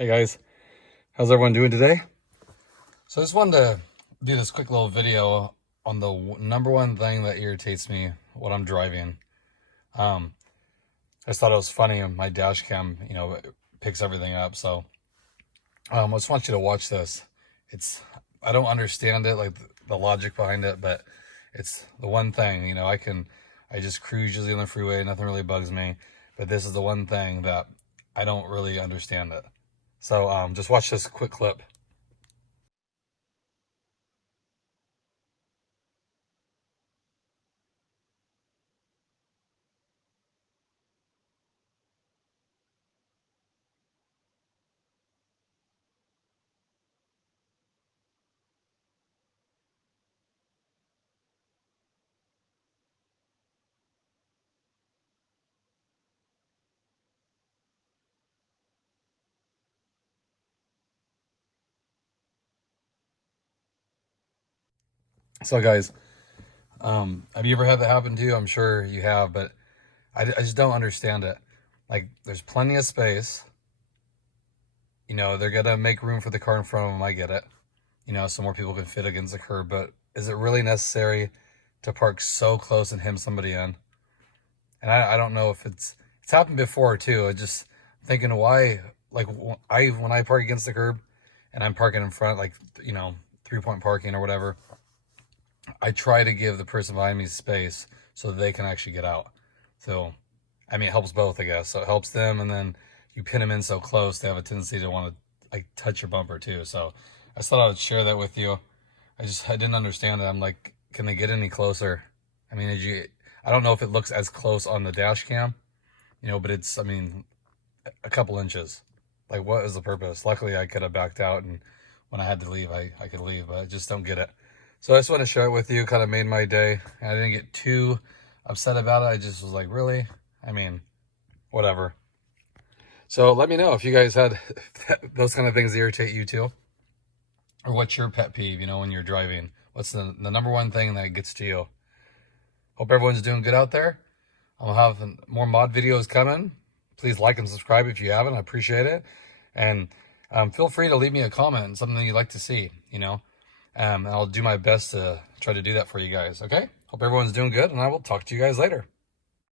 Hey guys, how's everyone doing today? So I just wanted to do this quick little video on the number one thing that irritates me when I'm driving. Um, I just thought it was funny. My dash cam, picks everything up. So I just want you to watch this. I don't understand it, like the logic behind it, but it's the one thing. I just cruise usually on the freeway. Nothing really bugs me, but this is the one thing that I don't really understand it. So just watch this quick clip. So guys, have you ever had that happen to you? I'm sure you have, but I just don't understand it. Like, there's plenty of space. They're gonna make room for the car in front of them. I get it. So more people can fit against the curb. But is it really necessary to park so close and hem somebody in? And I don't know if it's happened before too. I just thinking why, like when I park against the curb and I'm parking in front, like 3-point parking or whatever. I try to give the person behind me space so that they can actually get out. So, I mean, it helps both, I guess. So it helps them, and then you pin them in so close, they have a tendency to want to like touch your bumper too. So I just thought I would share that with you. I didn't understand it. I'm like, can they get any closer? I mean, I don't know if it looks as close on the dash cam, but I mean, a couple inches. Like, what is the purpose? Luckily, I could have backed out, and when I had to leave, I could leave, but I just don't get it. So I just want to share it with you. Kind of made my day. I didn't get too upset about it. I just was like, really? I mean, whatever. So let me know if you guys had those kind of things irritate you too. Or what's your pet peeve, when you're driving? What's the number one thing that gets to you? Hope everyone's doing good out there. I'll have more mod videos coming. Please like and subscribe if you haven't. I appreciate it. And feel free to leave me a comment, something that you'd like to see, and I'll do my best to try to do that for you guys, okay? Hope everyone's doing good, and I will talk to you guys later.